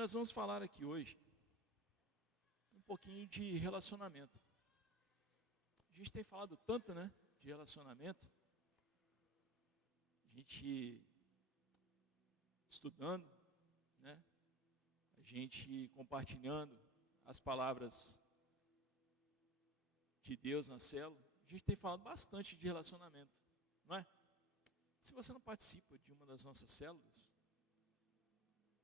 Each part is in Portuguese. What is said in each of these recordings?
Nós vamos falar aqui hoje um pouquinho de relacionamento. A gente tem falado tanto, né, de relacionamento. A gente estudando, né, a gente compartilhando as palavras de Deus na célula. A gente tem falado bastante de relacionamento, não é? Se você não participa de uma das nossas células,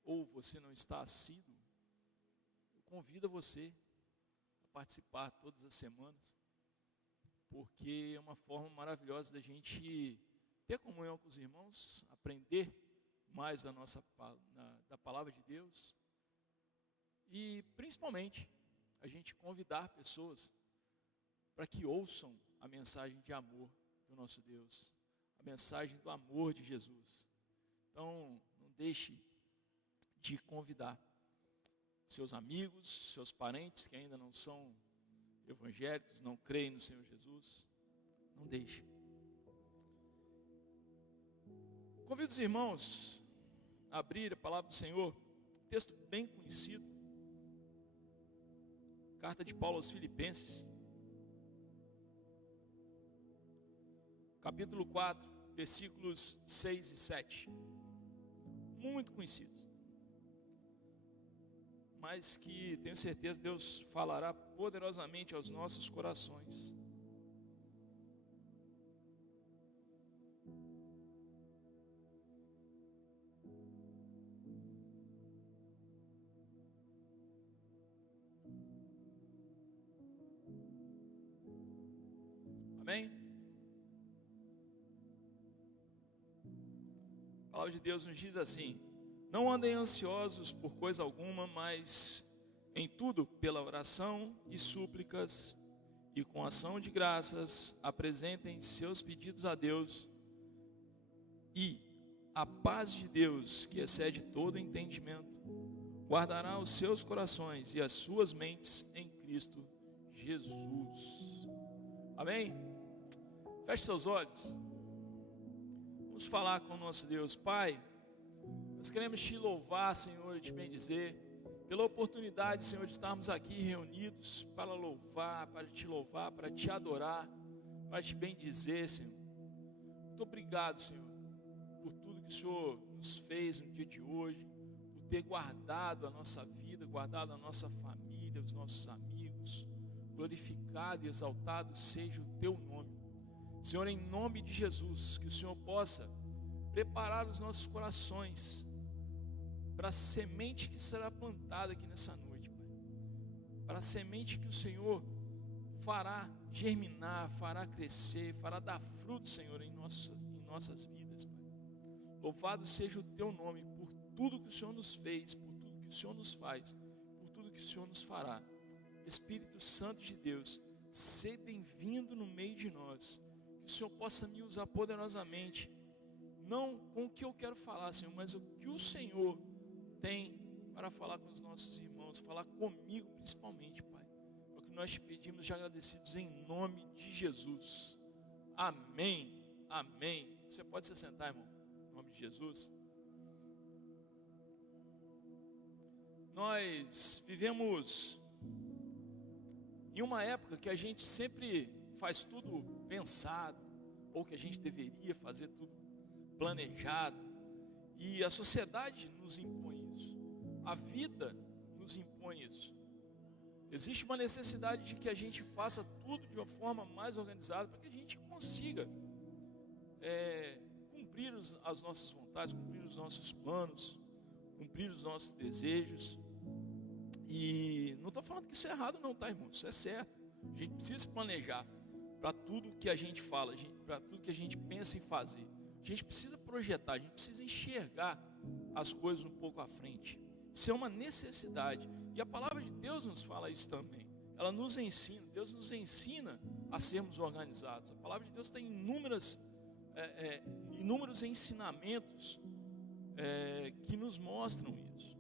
ou você não está assíduo, eu convido você a participar todas as semanas, porque é uma forma maravilhosa da gente ter comunhão com os irmãos, aprender mais da palavra de Deus, e principalmente a gente convidar pessoas para que ouçam a mensagem de amor do nosso Deus, a mensagem do amor de Jesus. Então, não deixe de convidar seus amigos, seus parentes que ainda não são evangélicos, não creem no Senhor Jesus. Não deixe. Convido os irmãos a abrir a palavra do Senhor, texto bem conhecido, carta de Paulo aos Filipenses, capítulo 4, versículos 6 e 7, muito conhecidos, mas que tenho certeza Deus falará poderosamente aos nossos corações. Amém? A palavra de Deus nos diz assim: não andem ansiosos por coisa alguma, mas em tudo, pela oração e súplicas, e com ação de graças, apresentem seus pedidos a Deus, e a paz de Deus, que excede todo entendimento, guardará os seus corações e as suas mentes em Cristo Jesus. Amém? Feche seus olhos. Vamos falar com o nosso Deus. Pai, nós queremos te louvar, Senhor, e te bendizer pela oportunidade, Senhor, de estarmos aqui reunidos para louvar, para te adorar, para te bendizer, Senhor. Muito obrigado, Senhor, por tudo que o Senhor nos fez no dia de hoje, por ter guardado a nossa vida, guardado a nossa família, os nossos amigos. Glorificado e exaltado seja o teu nome, Senhor, em nome de Jesus. Que o Senhor possa preparar os nossos corações para a semente que será plantada aqui nessa noite, Pai. Para a semente que o Senhor fará germinar, fará crescer, fará dar fruto, Senhor, em nossas vidas, Pai. Louvado seja o teu nome por tudo que o Senhor nos fez, por tudo que o Senhor nos faz, por tudo que o Senhor nos fará. Espírito Santo de Deus, seja bem-vindo no meio de nós. Que o Senhor possa me usar poderosamente, não com o que eu quero falar, Senhor, mas o que o Senhor tem para falar com os nossos irmãos, falar comigo principalmente, Pai. É o que nós te pedimos, já agradecidos em nome de Jesus. Amém, amém. Você pode se sentar, irmão, em nome de Jesus. Nós vivemos em uma época que a gente sempre faz tudo pensado, ou que a gente deveria fazer tudo planejado, e a sociedade nos impõe isso, a vida nos impõe isso. Existe uma necessidade de que a gente faça tudo de uma forma mais organizada, para que a gente consiga cumprir as nossas vontades, cumprir os nossos planos, cumprir os nossos desejos. E não estou falando que isso é errado não, tá, irmão? Isso é certo. A gente precisa se planejar para tudo que a gente fala, para tudo que a gente pensa em fazer. A gente precisa projetar, a gente precisa enxergar as coisas um pouco à frente. Isso é uma necessidade. E a palavra de Deus nos fala isso também. Ela nos ensina, Deus nos ensina a sermos organizados. A palavra de Deus tem inúmeros ensinamentos que nos mostram isso.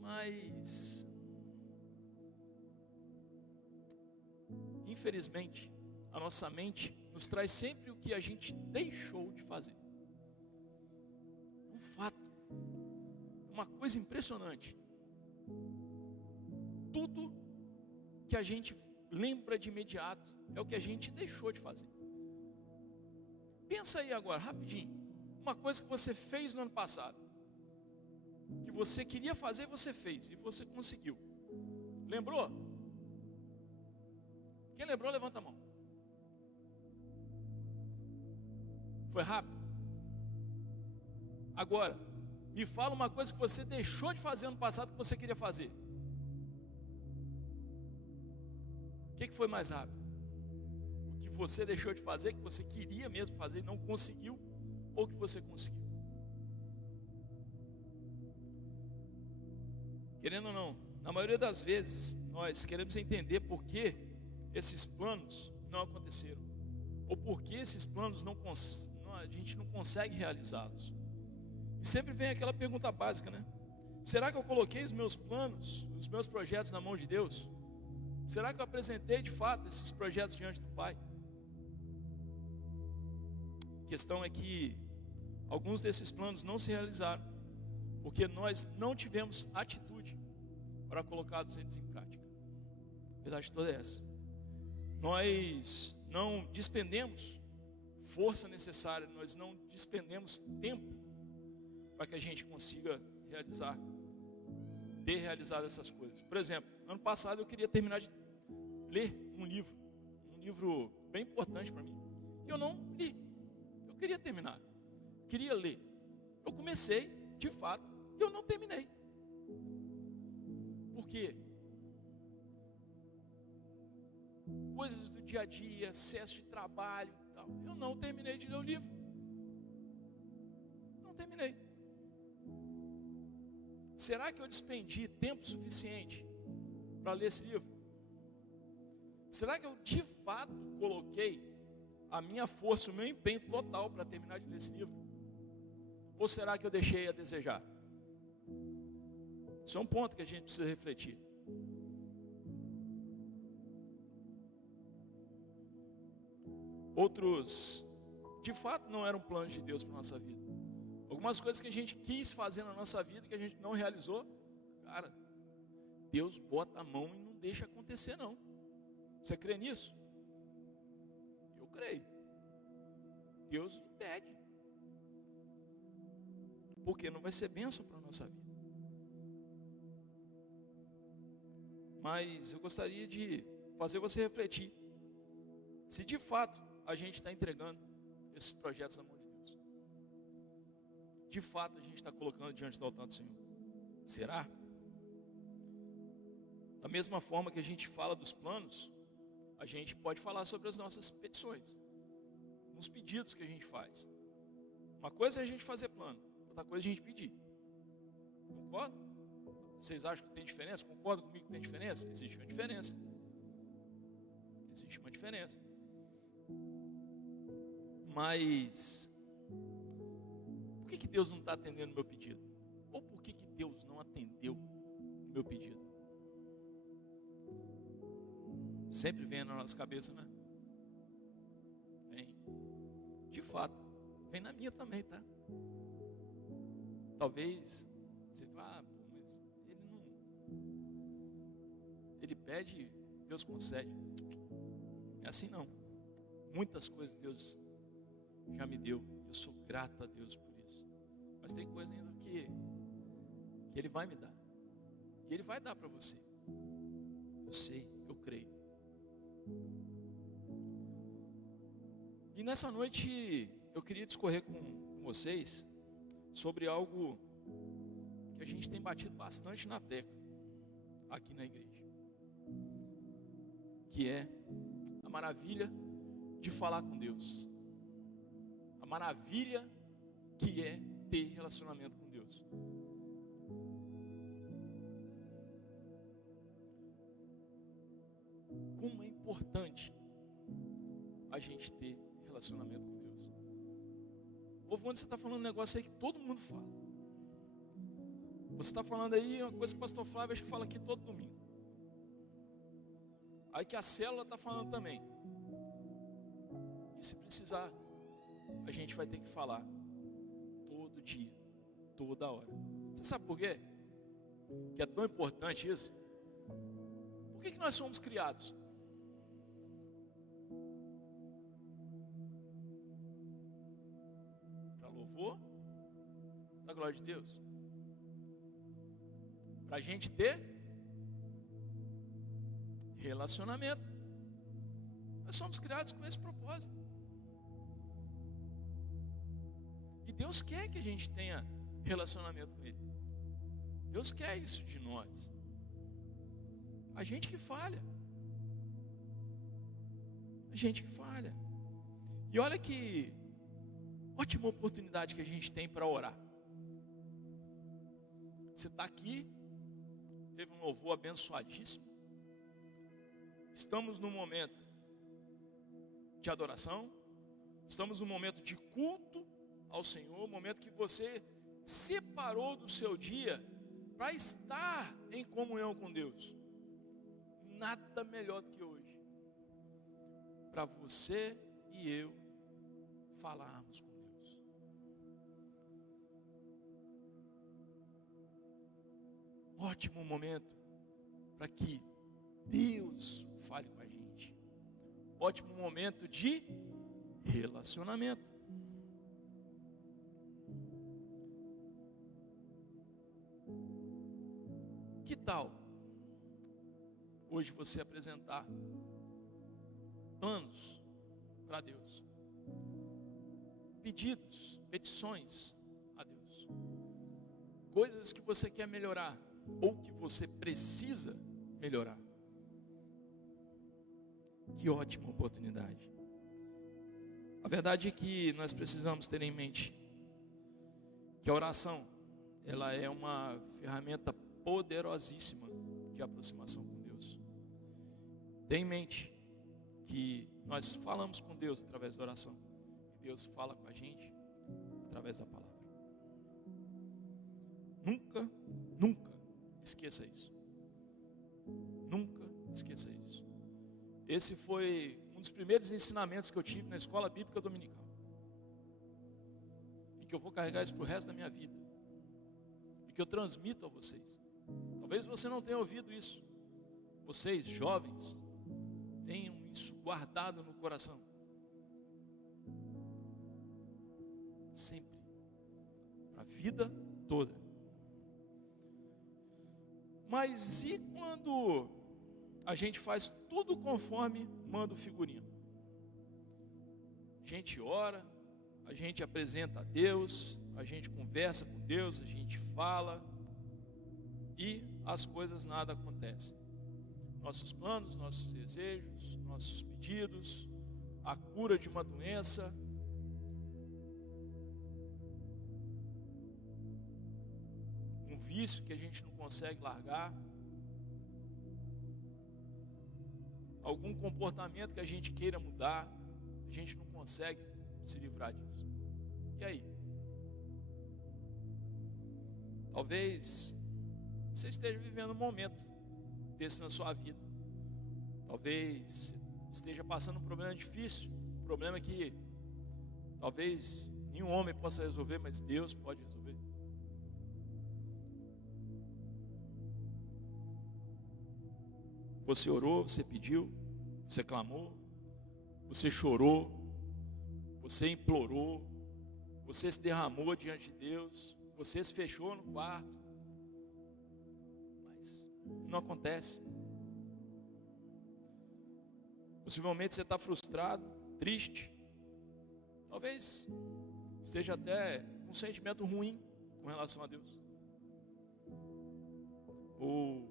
Mas, infelizmente, a nossa mente nos traz sempre o que a gente deixou de fazer. Um fato. uma coisa impressionante. Tudo que a gente lembra de imediato é o que a gente deixou de fazer. Pensa aí agora, rapidinho. Uma coisa que você fez no ano passado, que você queria fazer, você fez e você conseguiu. Lembrou? Quem lembrou, levanta a mão. Foi rápido? Agora, me fala uma coisa que você deixou de fazer ano passado que você queria fazer. O que foi mais rápido? O que você deixou de fazer, que você queria mesmo fazer e não conseguiu, ou que você conseguiu? Querendo ou não, na maioria das vezes, nós queremos entender por que esses planos não aconteceram, ou por que esses planos a gente não consegue realizá-los. E sempre vem aquela pergunta básica, né? Será que eu coloquei os meus planos, os meus projetos na mão de Deus? Será que eu apresentei de fato esses projetos diante do Pai? A questão é que alguns desses planos não se realizaram, porque nós não tivemos atitude para colocá-los em prática. A verdade toda é essa. Nós não despendemos força necessária, nós não despendemos tempo para que a gente consiga ter realizado essas coisas. Por exemplo, ano passado eu queria terminar de ler um livro bem importante para mim, e eu não li. Eu queria terminar, queria ler. Eu comecei, de fato, e eu não terminei. Por quê? Coisas do dia a dia, excesso de trabalho e tal. Eu não terminei de ler o livro. Não terminei. Será que eu despendi tempo suficiente para ler esse livro? Será que eu de fato coloquei a minha força, o meu empenho total para terminar de ler esse livro? Ou será que eu deixei a desejar? Isso é um ponto que a gente precisa refletir. Outros, de fato, não eram planos de Deus para a nossa vida. Algumas coisas que a gente quis fazer na nossa vida, que a gente não realizou, cara, Deus bota a mão e não deixa acontecer não. Você crê nisso? Eu creio. Deus impede. Porque não vai ser bênção para a nossa vida. Mas eu gostaria de fazer você refletir. Se de fato a gente está entregando esses projetos na mão de Deus. De fato a gente está colocando diante do altar do Senhor. Será? Da mesma forma que a gente fala dos planos, a gente pode falar sobre as nossas petições, nos pedidos que a gente faz. Uma coisa é a gente fazer plano, outra coisa é a gente pedir. Concorda? Vocês acham que tem diferença? Concordam comigo que tem diferença? Existe uma diferença. Existe uma diferença. Mas por que Deus não está atendendo o meu pedido? Ou por que Deus não atendeu o meu pedido? Sempre vem na nossa cabeça, né? Vem. De fato, vem na minha também, tá? Talvez você vá, mas ele não. Ele pede, Deus concede. É assim não. Muitas coisas Deus já me deu. Eu sou grato a Deus por isso. Mas tem coisa ainda que Ele vai me dar. E Ele vai dar para você. Eu sei, eu creio. E nessa noite eu queria discorrer com vocês sobre algo que a gente tem batido bastante na tecla aqui na igreja, que é a maravilha de falar com Deus, a maravilha que é ter relacionamento com Deus. Como é importante a gente ter relacionamento com Deus. Ou quando você está falando um negócio aí que todo mundo fala. Você está falando aí uma coisa que o pastor Flávio acho que fala aqui todo domingo. Aí que a célula está falando também. E se precisar, a gente vai ter que falar todo dia. toda hora. Você sabe por quê? Que é tão importante isso? Por que nós somos criados? Para louvor da glória de Deus. Para a gente ter relacionamento. Nós somos criados com esse propósito. E Deus quer que a gente tenha relacionamento com Ele. Deus quer isso de nós. A gente que falha. A gente que falha. E olha que ótima oportunidade que a gente tem para orar. Você está aqui, teve um louvor abençoadíssimo. Estamos num momento de adoração. Estamos num momento de culto ao Senhor. Momento que você separou do seu dia para estar em comunhão com Deus. Nada melhor do que hoje para você e eu falarmos com Deus. Ótimo momento para que Deus fale com a gente. Ótimo momento de relacionamento. Que tal hoje você apresentar planos para Deus, pedidos, petições a Deus, coisas que você quer melhorar ou que você precisa melhorar? Que ótima oportunidade. A verdade é que nós precisamos ter em mente que a oração, ela é uma ferramenta poderosíssima de aproximação com Deus. Tenha em mente que nós falamos com Deus através da oração e Deus fala com a gente através da palavra. Nunca esqueça isso. Nunca esqueça isso. Esse foi um dos primeiros ensinamentos que eu tive na escola bíblica dominical. E que eu vou carregar isso para o resto da minha vida. E que eu transmito a vocês. Talvez você não tenha ouvido isso. Vocês, jovens, tenham isso guardado no coração. Sempre. Para a vida toda. Mas e quando a gente faz tudo conforme manda o figurino? A gente ora, a gente apresenta a Deus, a gente conversa com Deus, a gente fala e as coisas nada acontecem. Nossos planos, nossos desejos, nossos pedidos, a cura de uma doença, um vício que a gente não consegue largar, algum comportamento que a gente queira mudar, a gente não consegue se livrar disso. E aí? Talvez você esteja vivendo um momento desse na sua vida. Talvez esteja passando um problema difícil, um problema que talvez nenhum homem possa resolver, mas Deus pode resolver. Você orou, você pediu, você clamou, você chorou, você implorou, você se derramou diante de Deus, você se fechou no quarto, mas não acontece. Possivelmente você está frustrado, triste, talvez esteja até com um sentimento ruim com relação a Deus, ou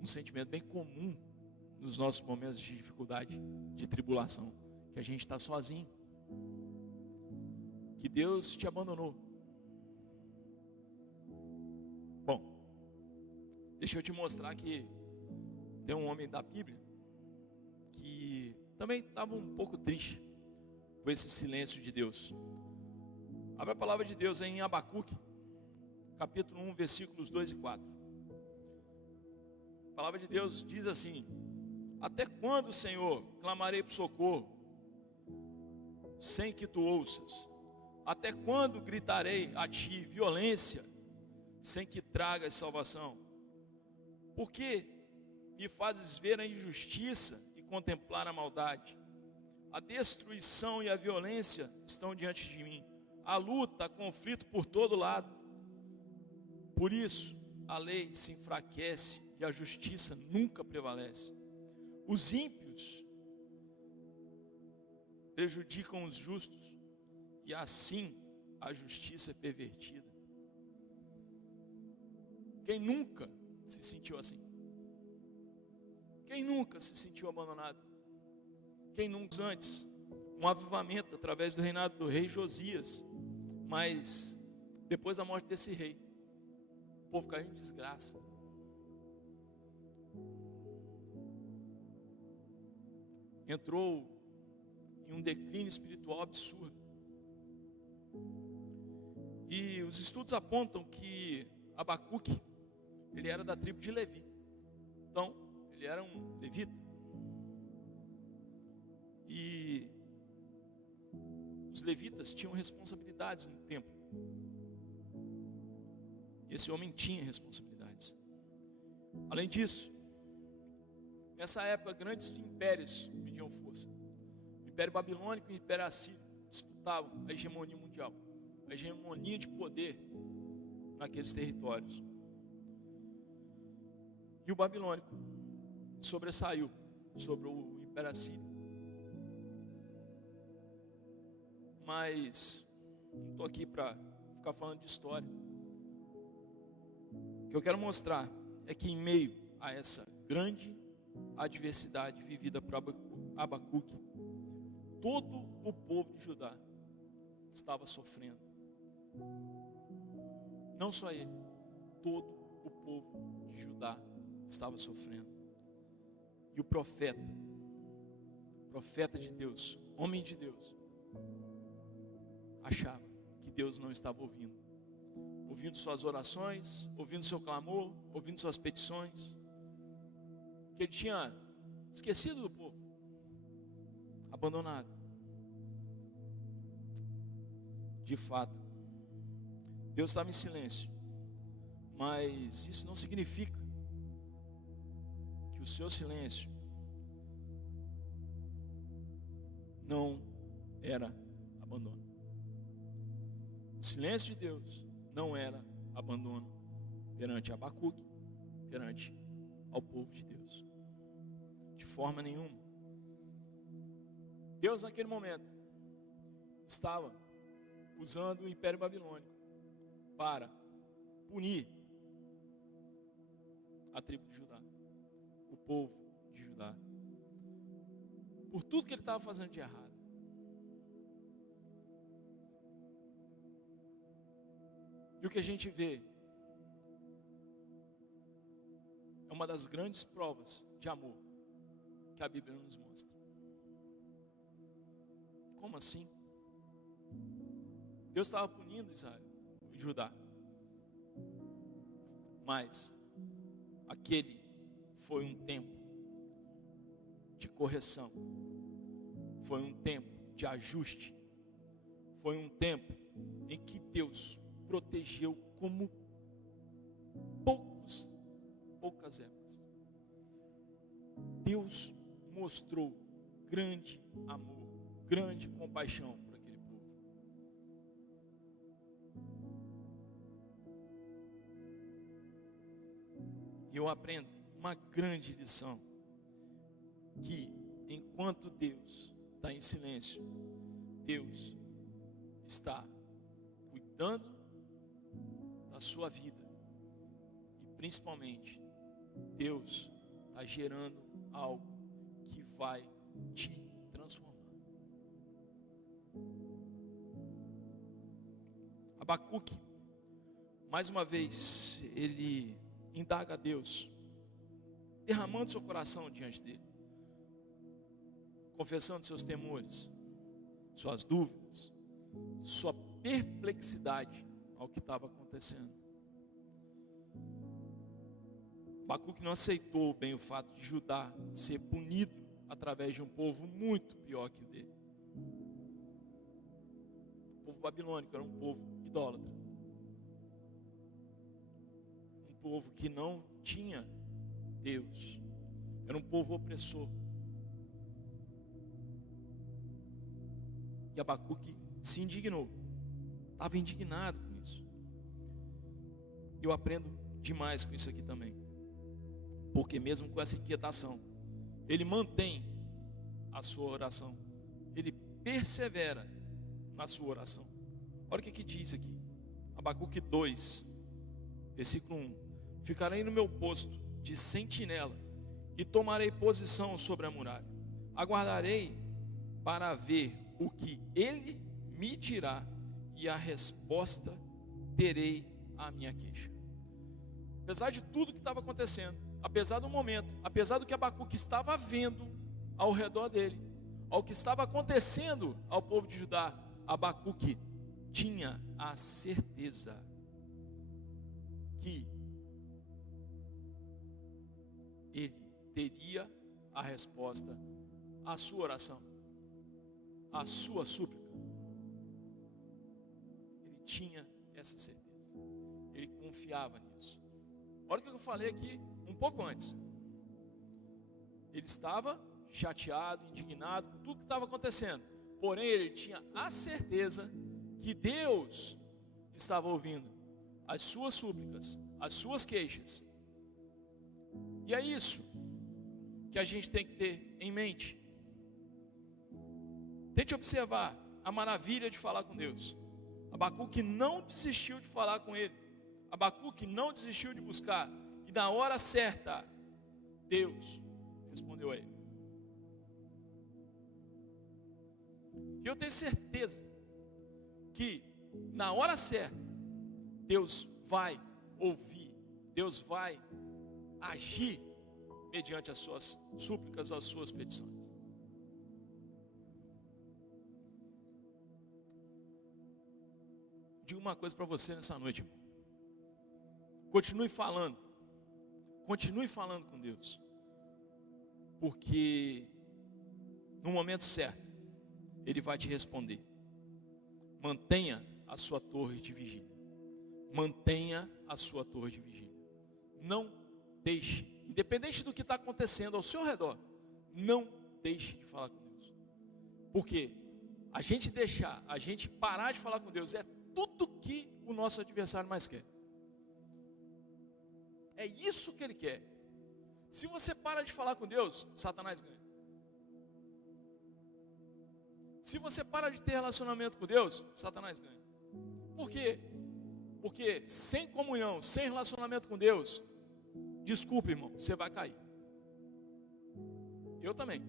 um sentimento bem comum nos nossos momentos de dificuldade, de tribulação, que a gente está sozinho, que Deus te abandonou. Bom, deixa eu te mostrar que tem um homem da Bíblia que também estava um pouco triste com esse silêncio de Deus. Abre a palavra de Deus em Abacuque, capítulo 1, versículos 2 e 4. A palavra de Deus diz assim: até quando, Senhor, clamarei por socorro, sem que tu ouças? Até quando gritarei a ti violência, sem que tragas salvação? Por que me fazes ver a injustiça e contemplar a maldade? A destruição e a violência estão diante de mim. A luta, conflito por todo lado. Por isso, a lei se enfraquece e a justiça nunca prevalece. Os ímpios prejudicam os justos, e assim a justiça é pervertida. Quem nunca se sentiu assim? Quem nunca se sentiu abandonado? Quem nunca antes? Um avivamento através do reinado do rei Josias, mas depois da morte desse rei, o povo caiu em desgraça. Entrou em um declínio espiritual absurdo. E os estudos apontam que Abacuque, ele era da tribo de Levi. Então, ele era um levita. E os levitas tinham responsabilidades no templo. E esse homem tinha responsabilidades. Além disso, nessa época, grandes impérios mediam força. O Império Babilônico e o Império Assírio disputavam a hegemonia mundial, a hegemonia de poder naqueles territórios. E o babilônico sobressaiu sobre o Império Assírio. Mas não estou aqui para ficar falando de história. O que eu quero mostrar é que em meio a essa grande adversidade vivida por Abacuque, todo o povo de Judá estava sofrendo. Não só ele, todo o povo de Judá estava sofrendo. E o profeta de Deus, homem de Deus, achava que Deus não estava ouvindo suas orações, ouvindo seu clamor, ouvindo suas petições, que ele tinha esquecido do povo, abandonado. De fato, Deus estava em silêncio, mas isso não significa que o seu silêncio não era abandono. O silêncio de Deus não era abandono perante Abacuque, perante ao povo de Deus, de forma nenhuma. Deus naquele momento estava usando o Império Babilônico para punir a tribo de Judá, o povo de Judá, por tudo que ele estava fazendo de errado. E o que a gente vê é uma das grandes provas de amor que a Bíblia nos mostra. Como assim? Deus estava punindo Israel, Judá, mas aquele foi um tempo de correção, foi um tempo de ajuste, foi um tempo em que Deus protegeu como poucas épocas. Deus mostrou grande amor, grande compaixão por aquele povo. E eu aprendo uma grande lição, que enquanto Deus está em silêncio, Deus está cuidando da sua vida, e principalmente Deus está gerando algo que vai te transformar. Abacuque, mais uma vez, ele indaga a Deus, derramando seu coração diante dele, confessando seus temores, suas dúvidas, sua perplexidade ao que estava acontecendo. Abacuque não aceitou bem o fato de Judá ser punido através de um povo muito pior que o dele. O povo babilônico, era um povo idólatra. Um povo que não tinha Deus. Era um povo opressor. E Abacuque se indignou. Estava indignado com isso. Eu aprendo demais com isso aqui também. Porque mesmo com essa inquietação, ele mantém a sua oração. Ele persevera na sua oração. Olha o que diz aqui. Abacuque 2, versículo 1. Ficarei no meu posto de sentinela e tomarei posição sobre a muralha. Aguardarei para ver o que ele me dirá e a resposta terei à minha queixa. Apesar de tudo que estava acontecendo, apesar do momento, apesar do que Abacuque estava vendo ao redor dele, ao que estava acontecendo ao povo de Judá, Abacuque tinha a certeza que ele teria a resposta à sua oração, à sua súplica. Ele tinha essa certeza, ele confiava nisso. Olha o que eu falei aqui um pouco antes. Ele estava chateado, indignado com tudo que estava acontecendo, porém ele tinha a certeza que Deus estava ouvindo as suas súplicas, as suas queixas. E é isso que a gente tem que ter em mente. Tente observar a maravilha de falar com Deus. Abacuque não desistiu de falar com ele. Abacuque não desistiu de buscar. E na hora certa, Deus respondeu a ele. E eu tenho certeza que na hora certa, Deus vai ouvir, Deus vai agir mediante as suas súplicas, as suas petições. Digo uma coisa para você nessa noite, irmão. Continue falando com Deus, porque no momento certo Ele vai te responder. Mantenha a sua torre de vigília. Mantenha a sua torre de vigília. Não deixe, independente do que está acontecendo ao seu redor, não deixe de falar com Deus. Porque a gente parar de falar com Deus é tudo que o nosso adversário mais quer. É isso que ele quer. Se você para de falar com Deus, Satanás ganha. Se você para de ter relacionamento com Deus, Satanás ganha. Por quê? Porque sem comunhão, sem relacionamento com Deus, desculpe, irmão, você vai cair. Eu também.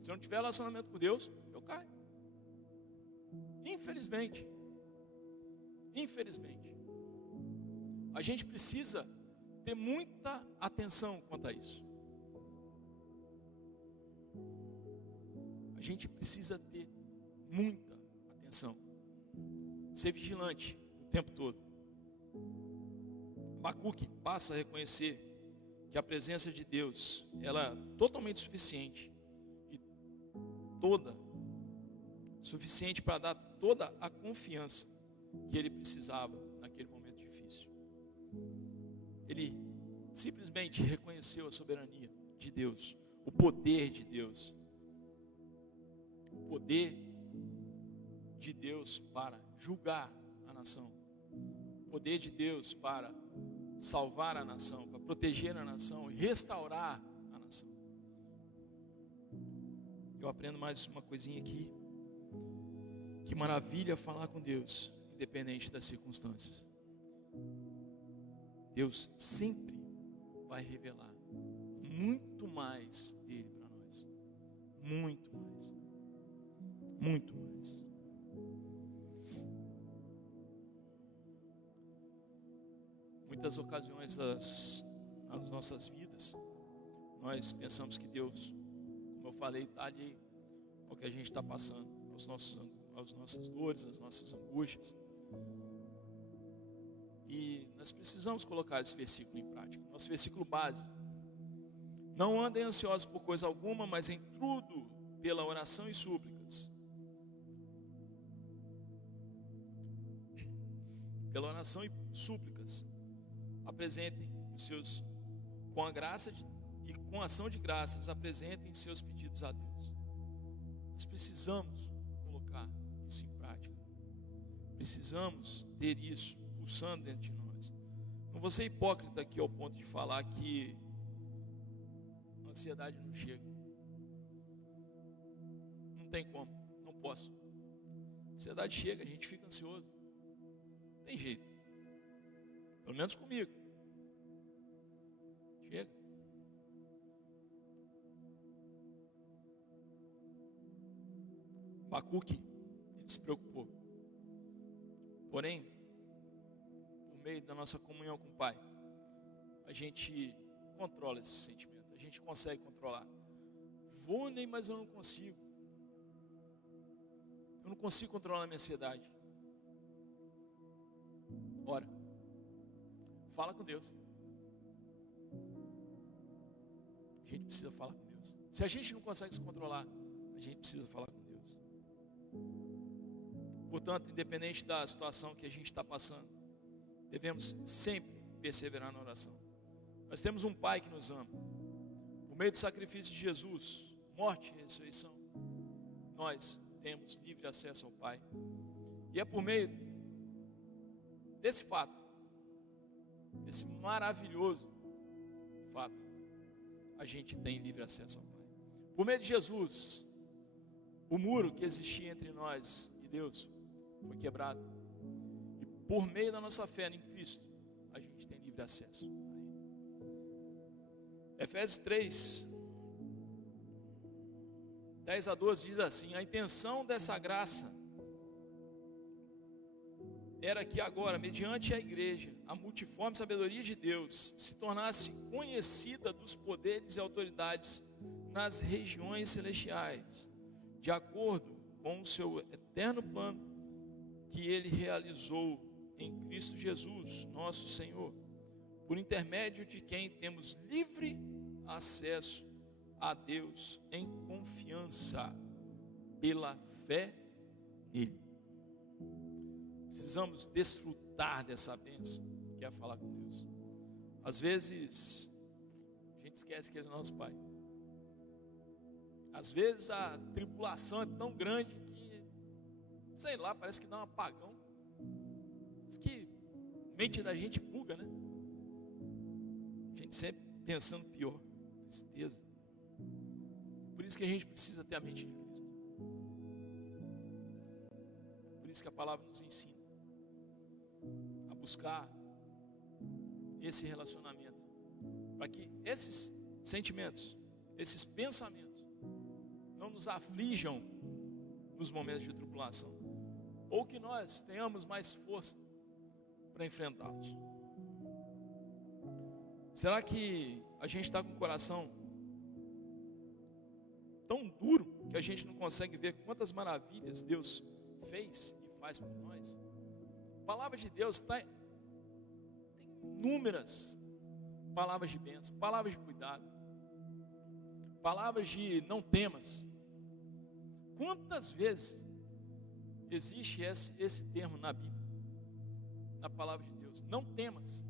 Se eu não tiver relacionamento com Deus, eu caio. Infelizmente. A gente precisa ter muita atenção quanto a isso. A gente precisa ter muita atenção. Ser vigilante o tempo todo. Abacuque passa a reconhecer que a presença de Deus, ela é totalmente suficiente e suficiente para dar toda a confiança que ele precisava naquele momento difícil. Ele simplesmente reconheceu a soberania de Deus, o poder de Deus, o poder de Deus para julgar a nação, o poder de Deus para salvar a nação, para proteger a nação e restaurar a nação. Eu aprendo mais uma coisinha aqui. Que maravilha falar com Deus, independente das circunstâncias. Deus sempre vai revelar muito mais dele para nós. Muito mais. Muito mais. Muitas ocasiões nas nossas vidas, nós pensamos que Deus, como eu falei, está ali ao que a gente está passando, às nossas dores, às nossas angústias. E nós precisamos colocar esse versículo em prática. Nosso versículo base: não andem ansiosos por coisa alguma, mas em tudo pela oração e súplicas pela oração e súplicas, apresentem os seus, com a graça e com ação de graças, apresentem seus pedidos a Deus. Nós precisamos colocar isso em prática. Precisamos ter isso pulsando dentro de nós. Não vou ser hipócrita aqui ao ponto de falar que a ansiedade não chega. Não tem como, não posso. A ansiedade chega, a gente fica ansioso. Não tem jeito. Pelo menos comigo. Chega. Abacuque, ele se preocupou. Porém, por meio da nossa comunhão com o Pai, a gente controla esse sentimento. A gente consegue controlar. Vou, nem, mas eu não consigo. Eu não consigo controlar a minha ansiedade. Ora, fala com Deus. A gente precisa falar com Deus. Se a gente não consegue se controlar, a gente precisa falar com Deus. Portanto, independente da situação que a gente está passando, devemos sempre perseverar na oração. Nós temos um Pai que nos ama. Por meio do sacrifício de Jesus, morte e ressurreição, nós temos livre acesso ao Pai. E é por meio desse fato, desse maravilhoso fato, a gente tem livre acesso ao Pai. Por meio de Jesus, o muro que existia entre nós e Deus foi quebrado. E por meio da nossa fé em Cristo, a gente tem livre acesso a Ele. Efésios 3, 10 a 12 diz assim: a intenção dessa graça era que agora, mediante a igreja, a multiforme sabedoria de Deus se tornasse conhecida dos poderes e autoridades nas regiões celestiais, de acordo com o seu eterno plano que Ele realizou em Cristo Jesus, nosso Senhor, por intermédio de quem temos livre acesso a Deus em confiança pela fé nele. Precisamos desfrutar dessa bênção, que é falar com Deus. Às vezes, a gente esquece que Ele é nosso Pai. Às vezes a tribulação é tão grande que, sei lá, parece que dá um apagão. Parece que a mente da gente buga, né? A gente sempre pensando pior, tristeza. Por isso que a gente precisa ter a mente de Cristo. Por isso que a palavra nos ensina a buscar esse relacionamento, para que esses sentimentos, esses pensamentos não nos aflijam nos momentos de tribulação, ou que nós tenhamos mais força para enfrentá-los. Será que a gente está com o coração tão duro que a gente não consegue ver quantas maravilhas Deus fez e faz por nós? A palavra de Deus tem inúmeras palavras de bênção, palavras de cuidado, palavras de não temas. Quantas vezes existe esse termo na Bíblia, na palavra de Deus? Não temas.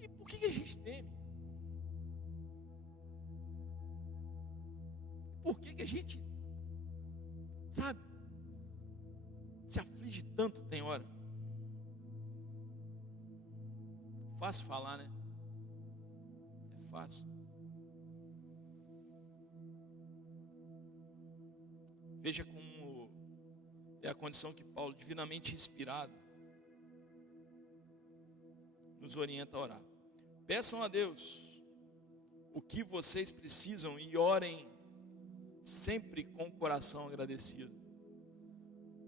E por que a gente teme? Por que a gente, sabe, se aflige tanto tem hora? Fácil falar, né? É fácil. Veja como é a condição que Paulo, divinamente inspirado, nos orienta a orar. Peçam a Deus o que vocês precisam e orem sempre com o coração agradecido.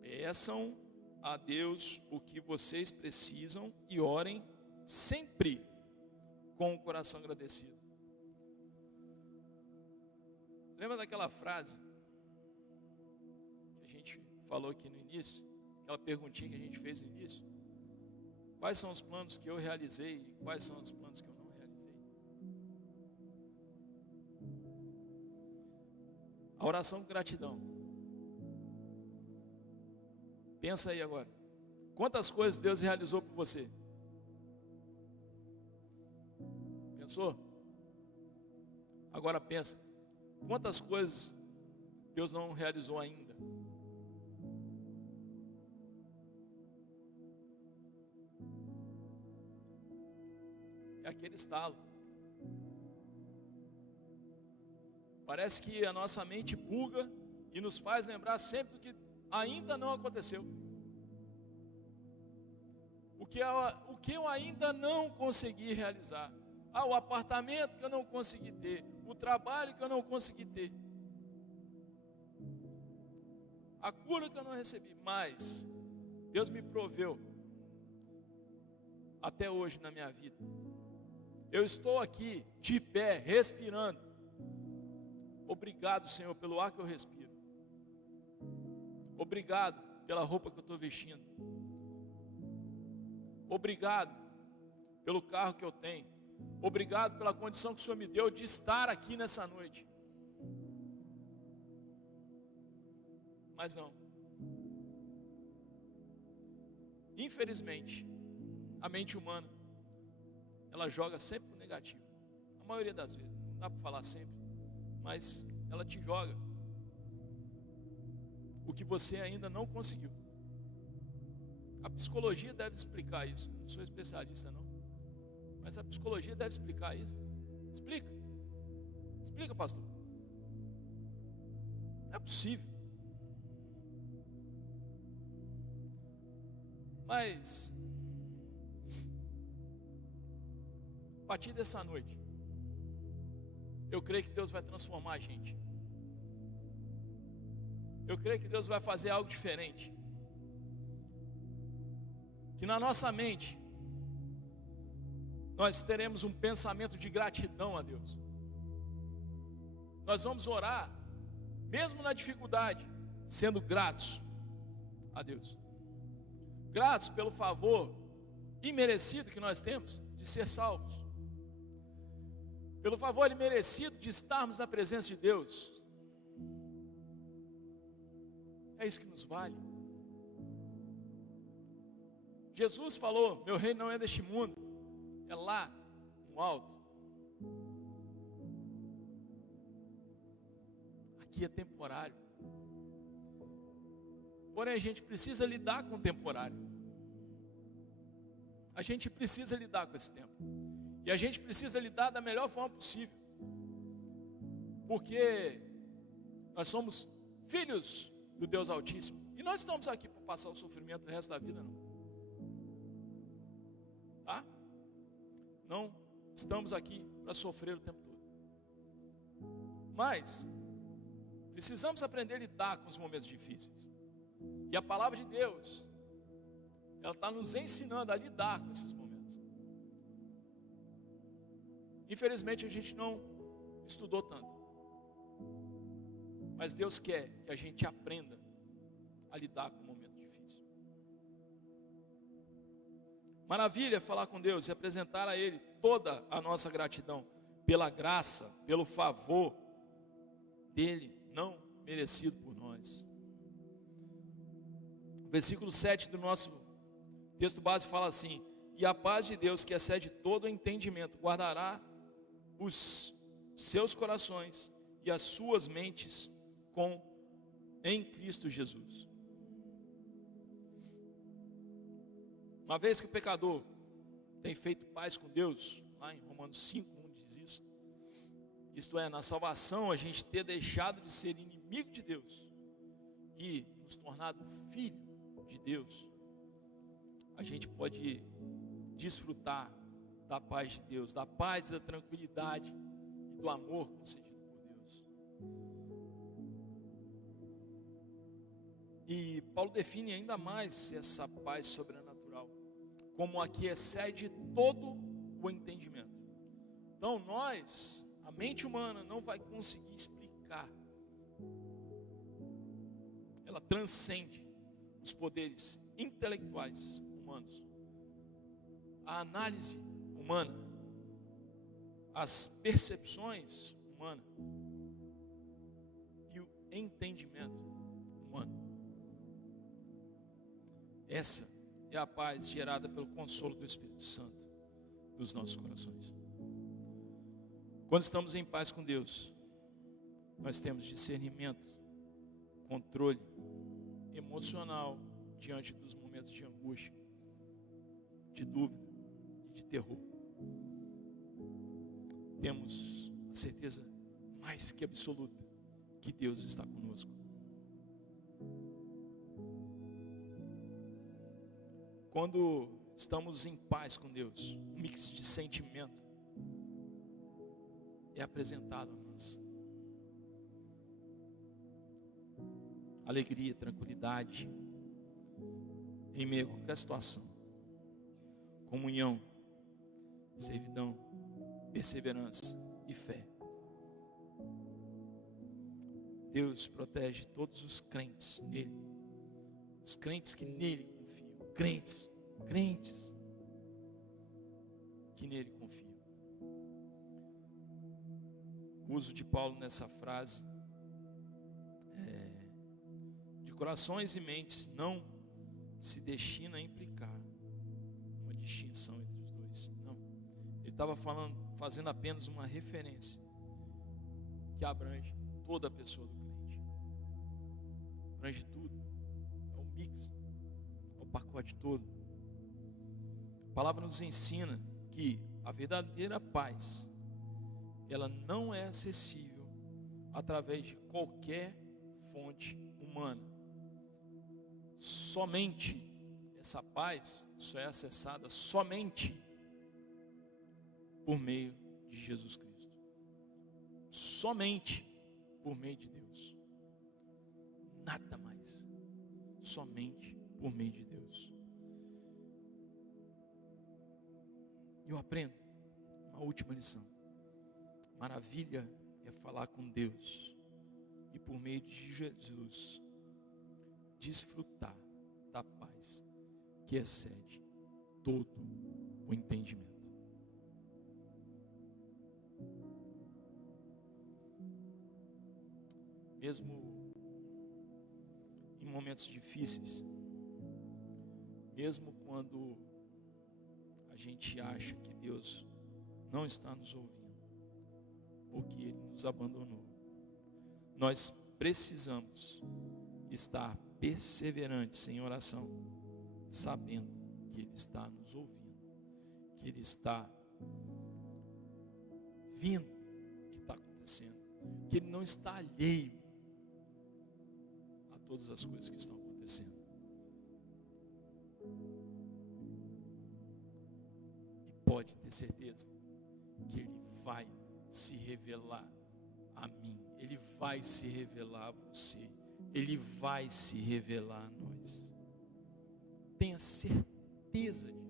Peçam a Deus o que vocês precisam e orem sempre com o coração agradecido. Lembra daquela frase que a gente falou aqui no início? Aquela perguntinha que a gente fez no início? Quais são os planos que eu realizei e quais são os planos que eu não realizei? A oração com gratidão. Pensa aí agora. Quantas coisas Deus realizou por você? Pensou? Agora pensa, quantas coisas Deus não realizou ainda? É aquele estalo. Parece que a nossa mente buga e nos faz lembrar sempre do que ainda não aconteceu. O que eu ainda não consegui realizar. O apartamento que eu não consegui ter. O trabalho que eu não consegui ter. A cura que eu não recebi. Mas Deus me proveu até hoje na minha vida. Eu estou aqui de pé, respirando. Obrigado, Senhor, pelo ar que eu respiro. Obrigado pela roupa que eu estou vestindo. Obrigado pelo carro que eu tenho. Obrigado pela condição que o Senhor me deu de estar aqui nessa noite. Mas não. Infelizmente, a mente humana, ela joga sempre pro negativo. A maioria das vezes, não dá para falar sempre, mas ela te joga o que você ainda não conseguiu. A psicologia deve explicar isso. Não sou especialista não, mas a psicologia deve explicar isso. Explica, pastor. Não é possível. Mas a partir dessa noite, eu creio que Deus vai transformar a gente. Eu creio que Deus vai fazer algo diferente. Que na nossa mente nós teremos um pensamento de gratidão a Deus. Nós vamos orar, mesmo na dificuldade, sendo gratos a Deus. Gratos pelo favor imerecido que nós temos de ser salvos. Pelo favor imerecido de estarmos na presença de Deus. É isso que nos vale. Jesus falou: meu reino não é deste mundo, é lá no alto. Aqui é temporário. Porém a gente precisa lidar com o temporário. A gente precisa lidar com esse tempo. E a gente precisa lidar da melhor forma possível. Porque nós somos filhos do Deus Altíssimo. E nós estamos aqui para passar o sofrimento o resto da vida, não. Tá? Não estamos aqui para sofrer o tempo todo. Mas precisamos aprender a lidar com os momentos difíceis. E a palavra de Deus, ela está nos ensinando a lidar com esses momentos. Infelizmente a gente não estudou tanto. Mas Deus quer que a gente aprenda a lidar com o momento difícil. Maravilha falar com Deus e apresentar a Ele toda a nossa gratidão pela graça, pelo favor dEle, não merecido por nós. O versículo 7 do nosso texto base fala assim: e a paz de Deus, que excede todo o entendimento, guardará os seus corações e as suas mentes em Cristo Jesus. Uma vez que o pecador tem feito paz com Deus, lá em Romanos 5:1 diz isso, isto é, na salvação a gente ter deixado de ser inimigo de Deus e nos tornado filho de Deus, a gente pode desfrutar da paz de Deus, da paz e da tranquilidade e do amor concedido por Deus. E Paulo define ainda mais essa paz sobrenatural como a que excede todo o entendimento. Então nós, a mente humana não vai conseguir explicar. Ela transcende os poderes intelectuais humanos, a análise humana, as percepções humanas e o entendimento humano. Essa é a paz gerada pelo consolo do Espírito Santo dos nossos corações. Quando estamos em paz com Deus, nós temos discernimento, controle emocional diante dos momentos de angústia, de dúvida e de terror. Temos a certeza mais que absoluta que Deus está conosco. Quando estamos em paz com Deus, um mix de sentimento é apresentado a nós. Alegria, tranquilidade, em meio a qualquer situação. Comunhão, servidão, perseverança e fé. Deus protege todos os crentes nele. Os crentes que nele confiam. Crentes que nele confiam. O uso de Paulo nessa frase de corações e mentes não se destina a implicar uma distinção entre os dois. Não. Ele estava fazendo apenas uma referência que abrange toda a pessoa do crente. Abrange tudo. É o mix. É o pacote todo. A palavra nos ensina que a verdadeira paz, ela não é acessível através de qualquer fonte humana. Somente essa paz só é acessada somente por meio de Jesus Cristo. Somente por meio de Deus. Nada mais. Somente por meio de Deus. Eu aprendo uma última lição. Maravilha é falar com Deus e por meio de Jesus desfrutar da paz que excede todo o entendimento. Mesmo em momentos difíceis, mesmo quando a gente acha que Deus não está nos ouvindo, ou que Ele nos abandonou, nós precisamos estar perseverantes em oração, sabendo que Ele está nos ouvindo, que Ele está vendo o que está acontecendo, que Ele não está alheio a todas as coisas que estão acontecendo. E pode ter certeza que Ele vai se revelar a mim, Ele vai se revelar a você, Ele vai se revelar a nós. Tenha certeza disso.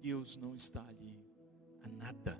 Deus não está ali a nada.